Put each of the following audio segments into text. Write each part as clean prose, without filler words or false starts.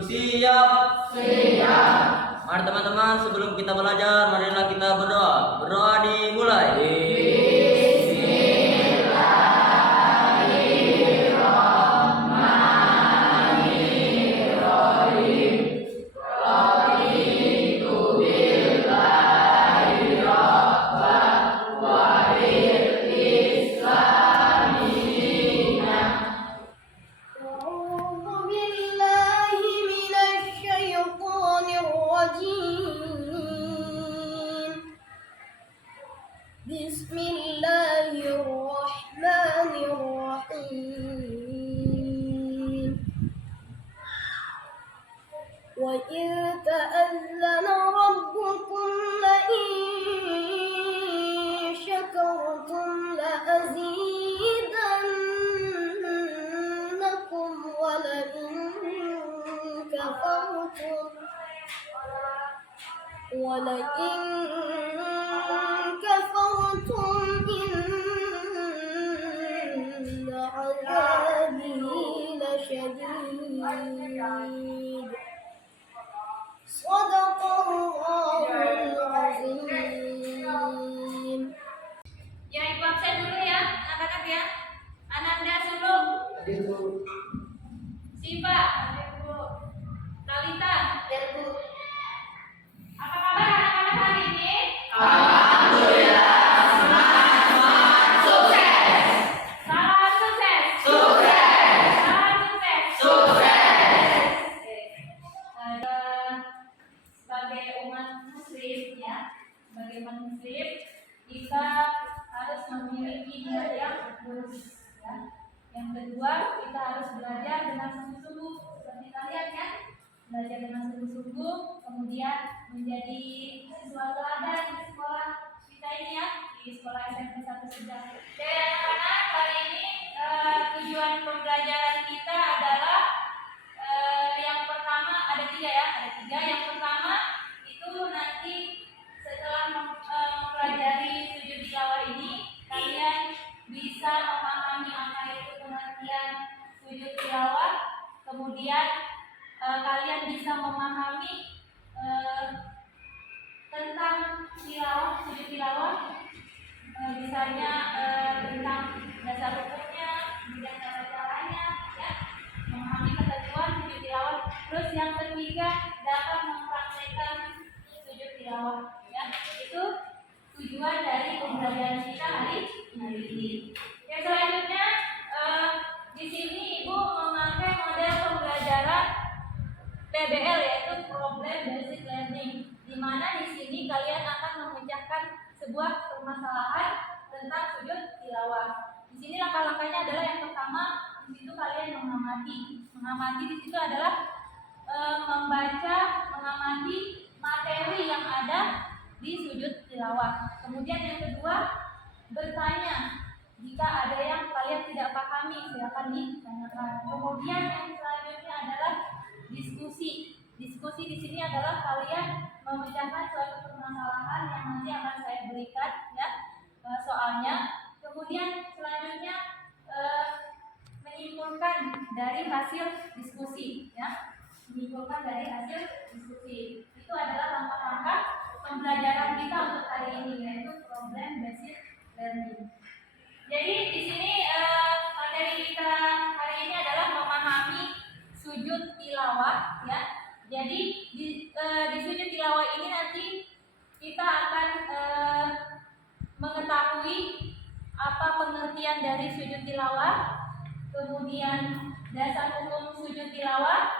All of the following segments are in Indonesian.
Siap. Siap. Mari teman-teman, sebelum kita belajar, marilah kita berdoa. Berdoa dimulai. Bismillahirrahmanirrahim. Wa idh ta'azzana rabbukum la in syakartum la azidannakum wa la in kafartum inna 'adzabi lasyadid. Shadaqallahul azim. Ya, ibu absen dulu ya, anak-anak ya. Ananda Sulung. Siva. Talita. Apa kabar anak-anak hari ini? Alhamdulillah, semangat, sukses. Salam sukses. Sukses. Salam sukses. Sukses. Sebagai umat muslim ya, sebagai umat muslim kita harus memiliki niat yang lurus ya. Yang kedua, kita harus belajar dengan sungguh-sungguh seperti kalian kan, belajar dengan sungguh-sungguh, kemudian menjadi siswa teladan di sekolah kita ini ya, di sekolah SMP 1 Sedang. Jadi anak-anak, hari ini tujuan pembelajaran kita adalah yang pertama ada tiga. Yang pertama itu nanti setelah mempelajari sujud tilawah ini, kalian bisa memahami apa itu pengertian sujud tilawah. Kemudian kalian bisa memahami tentang tilawah, sujud tilawah, misalnya tentang dasar hukumnya, kemudian tata caranya, ya, memahami ketentuan sujud tilawah. Terus yang ketiga, dapat mempraktekkan sujud tilawah. Ya, itu tujuan dari pembelajaran kita hari ini. Yang selanjutnya, di sini Ibu memakai model pembelajaran PBL, yaitu Problem Based Learning, di mana di sini kalian akan memecahkan sebuah permasalahan tentang sujud tilawah. Di sini langkah-langkahnya adalah yang pertama, di situ kalian mengamati. Mengamati di situ adalah membaca, mengamati materi yang ada di sujud tilawah. Kemudian yang kedua, bertanya. Jika ada yang kalian tidak pahami, silakan ditanyakan. Kemudian yang selanjutnya adalah diskusi. Diskusi di sini adalah kalian memecahkan suatu permasalahan yang nanti akan saya berikan ya soalnya. Kemudian selanjutnya menyimpulkan dari hasil diskusi ya. Menyimpulkan dari hasil diskusi. Itu adalah langkah-langkah pembelajaran kita untuk hari ini, yaitu Problem Based Learning. Jadi di sini materi kita hari ini adalah memahami sujud tilawah ya. Jadi di sujud tilawah ini nanti kita akan mengetahui apa pengertian dari sujud tilawah, kemudian dasar hukum sujud tilawah,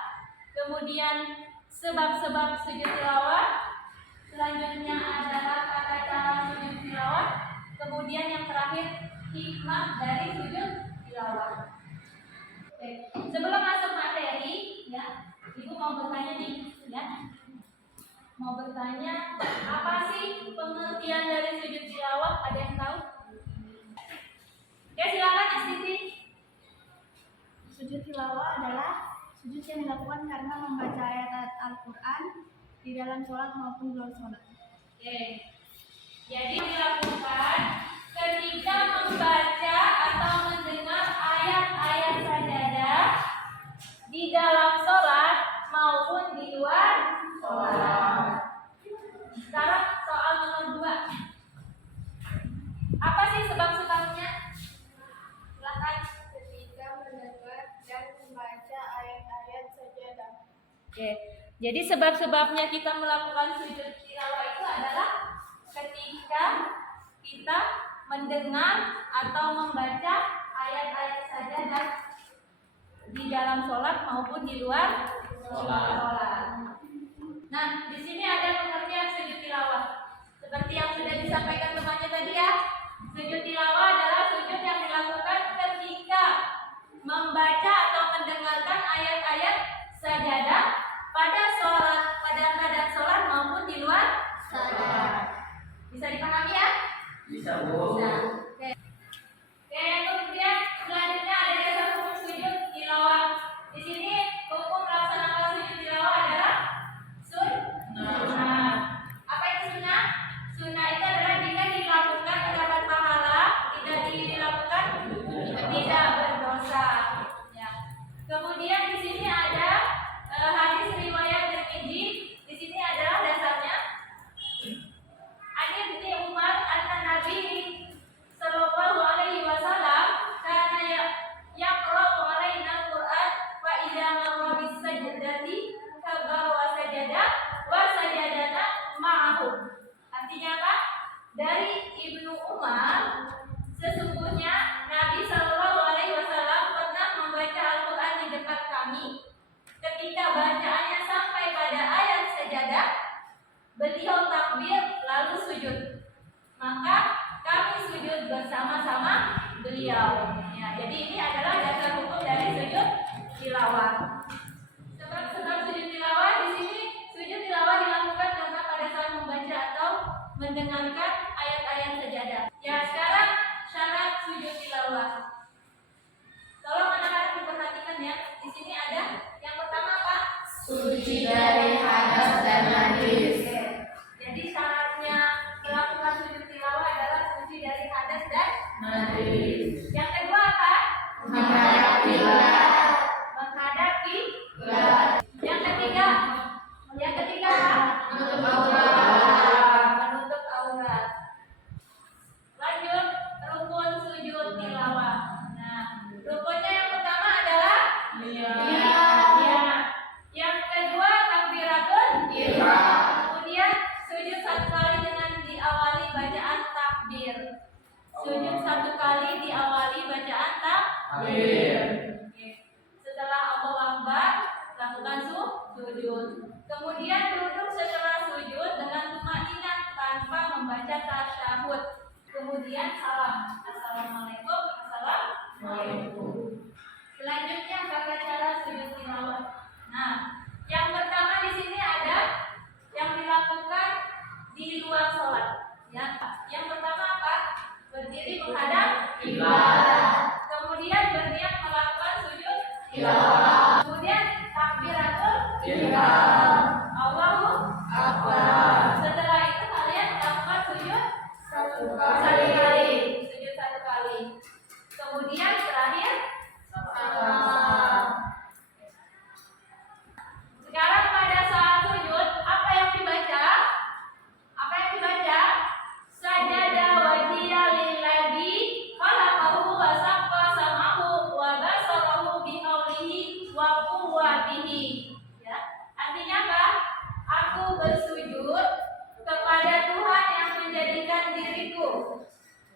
kemudian sebab-sebab sujud tilawah, selanjutnya adalah tata cara sujud tilawah, kemudian yang terakhir hikmah dari sujud tilawah. Oke. Sebelum masuk materi, ya, Ibu mau bertanya nih, ya, mau bertanya apa sih pengertian dari sujud tilawah? Ada yang tahu? Oke, silakan Astiti. Sujud tilawah adalah sujud yang dilakukan karena membaca ayat Al-Quran di dalam sholat maupun di luar sholat. Oke. Jadi dilakukan ketika membaca atau mendengar ayat-ayat sajadah di dalam sholat maupun Oke. Jadi sebab-sebabnya kita melakukan sujud tilawah itu adalah ketika kita mendengar atau membaca ayat-ayat sajadah di dalam sholat maupun di luar sholat. Nah, di sini ada pengertian sujud tilawah. Seperti yang sudah disampaikan temannya tadi ya, sujud tilawah adalah sujud yang dilakukan ketika membaca atau mendengarkan ayat-ayat sajadah pada sholat, pada keadaan sholat maupun di luar sholat. Bisa dipahami ya? Bisa, Bu. Bisa. Oke. Oke, kemudian selanjutnya ada dasar hukum sujud tilawah. Di sini hukum melaksanakan sujud tilawah adalah sunnah. Apa itu sunnah? Sunnah itu adalah jika dilakukan mendapat pahala, tidak dilakukan tidak berdosa. Ya. Kemudian di sini ada hadis riwayat Tirmidzi. Di sini adalah dasarnya. Ani bin Umar an-Nabi sallallahu alaihi wasallam kana yaqra'u alaina al-Qur'an wa idza marra bis sajdati kabara wa sajada wa sajadana ma'ahu. Artinya apa? Dari Ibnu Umar, sesungguhnya Nabi sallallahu alaihi wasallam pernah membaca Al-Qur'an di dekat kami. Ketika bacaannya sampai pada ayat sajadah, beliau takbir lalu sujud. Maka kami sujud bersama-sama beliau. Ya, jadi ini adalah dasar hukum dari sujud tilawah. Sebab sujud tilawah di sini, sujud tilawah dilakukan karena pada saat membaca atau mendengarkan ayat-ayat sajadah. Ya, sekarang syarat sujud tilawah. Tolong anak-anak diperhatikan ya. Di sini ada yang pertama apa? Suci dari hadas dan najis. Oke. Jadi syaratnya melakukan sujud tilawah adalah suci dari hadas dan Najis. yang kedua apa? Menghadap kiblat. Menghadap Kiblat. Yang ketiga apa? Menutup aurat. Menutup aurat. Lanjut rukun sujud tilawah. Nah, rukunnya yang pertama adalah niat. Yang kedua takbiratul Ihram. Kemudian sujud satu kali dengan diawali bacaan takbir. Sujud satu kali diawali bacaan takbir. Oke. Setelah Allahu Akbar, lakukan sujud. Kemudian duduk setelah sujud dengan tumaninah tanpa membaca tasyahud. Kemudian salam. Assalamualaikum. Assalamualaikum. Selanjutnya bagaimana cara sujud tilawah. Nah, yang pertama di sini ada yang dilakukan di luar sholat. Ya, yang pertama apa? Berdiri menghadap Kiblat. kemudian berniat melakukan sujud Tilawah. kemudian takbiratul Ihram. Allahu Akbar. Setelah itu kalian melakukan sujud Satu satu kali. kali, sujud satu kali. Kemudian terakhir Salam. sekarang pada saat sujud apa yang dibaca? Apa yang dibaca? Sajada wajhiya lilladzi khalaqahu wa saqqa sam'ahu wa basarahu bi qawlihi wa quwwatihi. Ya. Artinya apa? Aku bersujud kepada Tuhan yang menjadikan diriku.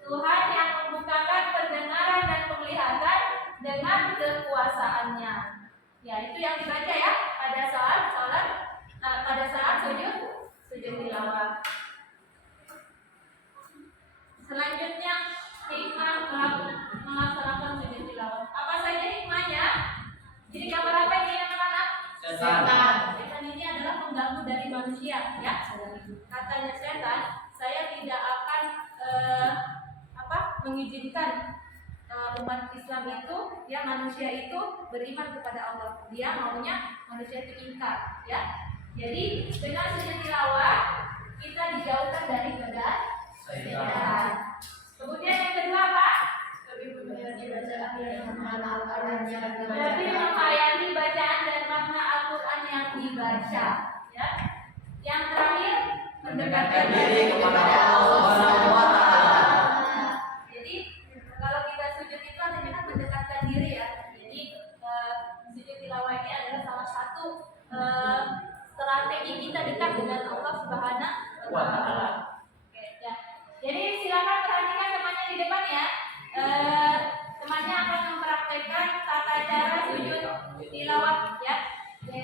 Tuhan yang membukakan pendengaran dan penglihatan dengan kekuasaannya. Ya, itu yang dibaca ya pada saat sholat, pada saat sujud tilawah. Selanjutnya hikmah melaksanakan sujud tilawah. Apa saja hikmahnya? Jadi gambar apa ini anak-anak? Setan. Setan ini adalah pengganggu dari manusia, ya. Katanya setan, saya tidak akan mengizinkan umat Islam itu, ya manusia itu beriman kepada Allah. Dia maunya manusia itu ingkar, ya. Jadi dengan sujud tilawah kita dijauhkan dari godaan setan. Kemudian yang kedua apa? Lebih menghayati bacaan dan makna Al-Quran yang dibaca. Ya. Yang terakhir Mendekatkan diri kepada Allah Subhanahu wa Ta'ala. Jadi kalau kita sujud itu artinya kan mendekatkan diri ya. Jadi sujud tilawah ini adalah salah satu temannya akan mempraktekkan tata cara sujud tilawah ya. Oke.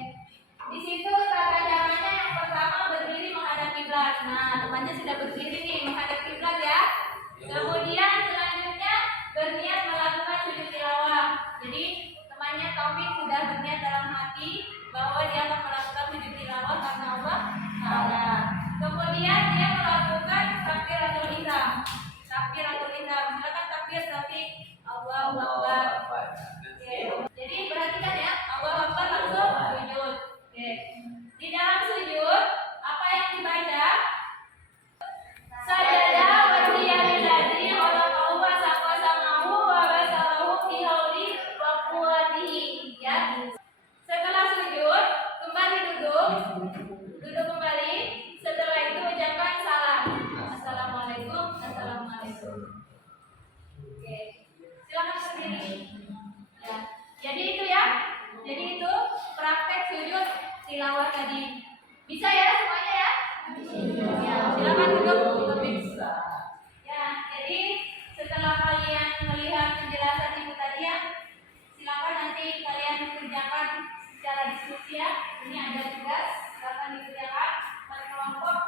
Di situ tata caranya yang pertama berdiri menghadap kiblat. Nah, temannya sudah berdiri nih menghadap kiblat ya. Kemudian selanjutnya berniat melakukan sujud tilawah. Jadi temannya Taufik sudah berniat dalam hati bahwa dia akan melakukan sujud tilawah karena Allah Ta'ala. Kemudian dia melakukan takbiratul ihram. Takbiratul ihram. Silakan takbir Taufik. Allahu Akbar. Oke. Jadi perhatikan ya, Allahu Akbar langsung sujud. Oke. Di dalam sujud apa yang dibaca? Sajada wajhiya lillazi khalaqahu wa saqasamahu wa basarahu fi hauli wa quwwatihi ya. Setelah sujud kembali duduk kembali. Setelah itu ucapkan salam. Assalamualaikum. Assalamualaikum. Oke. Silakan berdiri. Ya. Jadi itu ya. Jadi itu praktek sujud tilawah tadi. Bisa ya semuanya ya? Ya, silakan duduk. Ya, jadi setelah kalian melihat penjelasan ibu tadi ya, silakan nanti kalian kerjakan secara diskusi ya. Ini ada tugas, silakan dikerjakan per kelompok.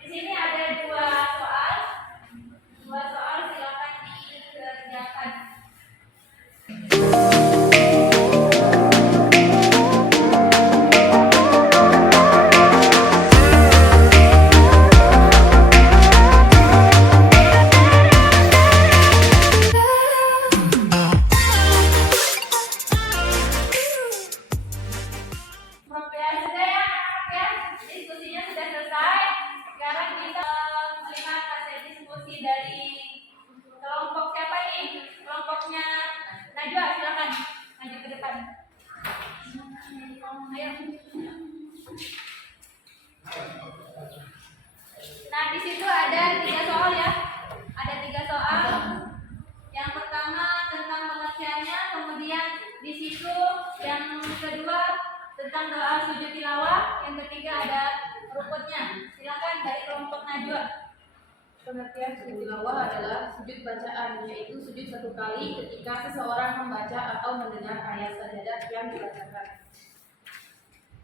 Di sini ada dua soal silakan dikerjakan. Ya sudah ya anak-anak ya, diskusinya sudah selesai. Sekarang kita melihat hasil diskusi dari kelompok siapa ini? Kelompoknya Najwa, silakan maju ke depan. Ayo. Nah di situ ada 3 soal ya, ada 3 soal. Yang pertama tentang pengertiannya, kemudian di situ yang kedua tentang doa sujud tilawah, yang ketiga ada rukunnya. Silakan dari kelompok Najwa. Pengertian sujud tilawah adalah sujud bacaan, yaitu sujud 1 kali ketika seseorang membaca atau mendengar ayat sajadah yang dibacakan.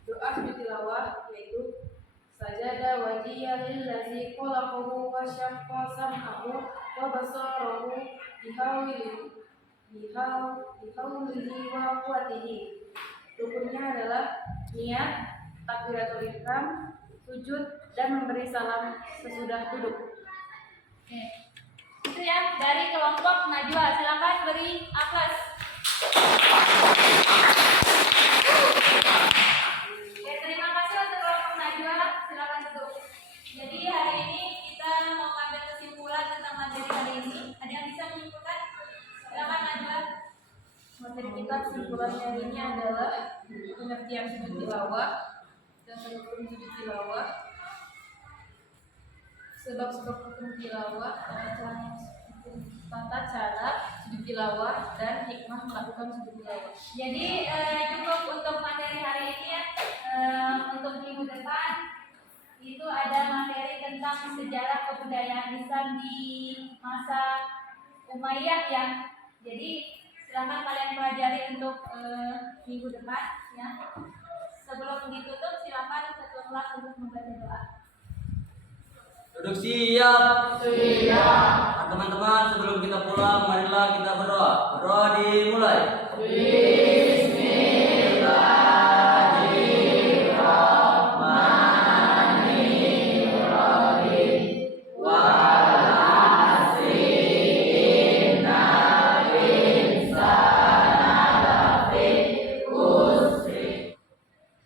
Doa sujud tilawah yaitu sajada wajhiya lillazi khalaqahu wa syaqqa sam'ahu wa basarahu bihaulihi wa quwwatihi. Rukunnya adalah niat, takbiratul ihram, sujud, dan memberi salam sesudah duduk. Oke. Itu ya dari kelompok Najwa. Silakan beri aplaus. Oke, terima kasih untuk kelompok Najwa. Silakan duduk. Jadi hari ini kita mau ambil kesimpulan tentang materi hari ini. Ada yang bisa menyimpulkan? Silakan Najwa. Materi kita kesimpulannya hari ini adalah pengertian sujud tilawah dan rukun sujud tilawah, sebab-sebab rukun tilawah, tata cara sujud tilawah, dan hikmah melakukan sujud tilawah. Jadi cukup untuk materi hari ini ya. Untuk minggu depan itu ada materi tentang sejarah kebudayaan Islam di masa Umayyah ya. Jadi silakan kalian pelajari untuk minggu depan ya. Sebelum ditutup silakan satu kelas untuk membaca doa. Duduk siap. Nah, teman-teman sebelum kita pulang marilah kita berdoa. Berdoa dimulai.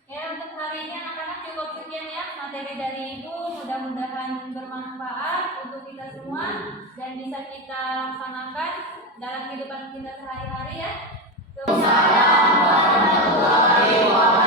Ya untuk hari ini anak-anak cukup sekian ya materi dari ibu. Mudah-mudahan bermanfaat untuk kita semua dan bisa kita laksanakan dalam kehidupan kita sehari-hari ya. Assalamualaikum warahmatullahi wabarakatuh.